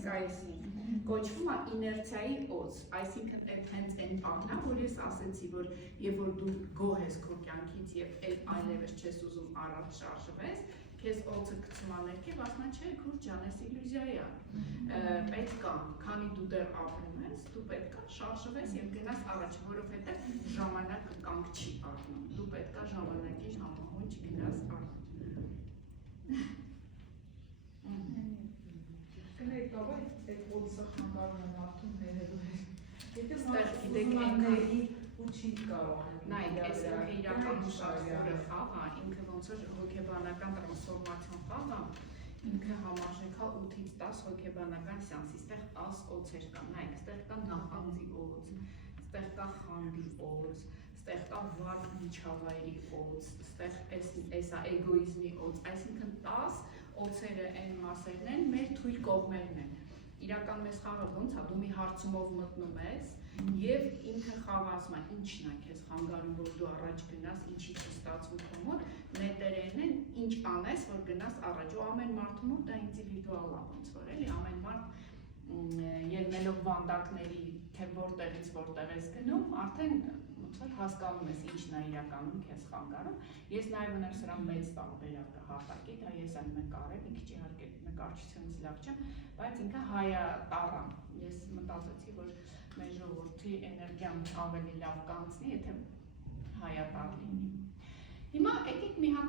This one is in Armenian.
ներկայացնի։ Կոչվում է իներցիայի օձ, այսինքն այդ հենց այն բանն է, որ ես ասեցի, որ երբ որ դու գոհ ես քո կյանքից եւ այլևս չես ուզում առաջ շարժվես, քեզ օձը գցում է ներքև, ասում է, չէ, քուր ջան, էս իլյուզիա է, պետք է, քանի դու դեռ ապրում ես, դու պետք է շարժվես եւ գնաս առաջ, որովհետեւ ժամանակը կանգ չի առնում, դու պետք է ժամանակին համահունչ գնաս առաջ։ Կներկավ այդ օձը խանգարում է մարդուն ներելու հետ։ Եթե գիտեք մարդու ու չի կարող։ Նայեք, այս իրական շարժվորը խաղը, ինքը ոնց որ հոգեբանական տրանսֆորմացիոն խաղը, ինքը համարժեք է 8-ից 10 հոգեբանական սեանսի, ստեղ 10 օձեր կան, նայեք, ստեղ կա նախանձի օձ, ստեղ կա խանդի օձ, ստեղ կա վառ միջավայրի օձ, ստեղ էսա էգոիզմի օձ, այսինքն 10 օձերը այն մասերն են, մեր թույլ կողմերն են։ Իրական մեզ խաղը ոնց է, դու մի հարցումով մտնում ես եւ ինքը խաղը ասում է ինչն է քեզ խանգարում, որ դու առաջ գնաս, ինչի չստացվում քո մոտ, նետերեն են, ինչ անես, որ գնաս առաջ, ու ամեն մարդու մոտ դա ինդիվիդուալ է ոնց որ էլի, ամեն մարդ ելնելով վանդակների, թե որտեղից որտեղ ես գնում, արդեն ոնց որ հասկանում ես ինչն է իրականում քեզ խանգարում։ Ես նաև ունեմ սրա մեծ տարբերակը հատակի, դա ես այն նկարել, մի քիչ իհարկե նկարչությունից լավ չեմ, բայց ինքը հայատառ է։ Ես մտածեցի, որ մեր ժողովրդի էներգիան ավելի լավ կանցնի, եթե հայատառ լինի։ Հիմա եկեք մի հատ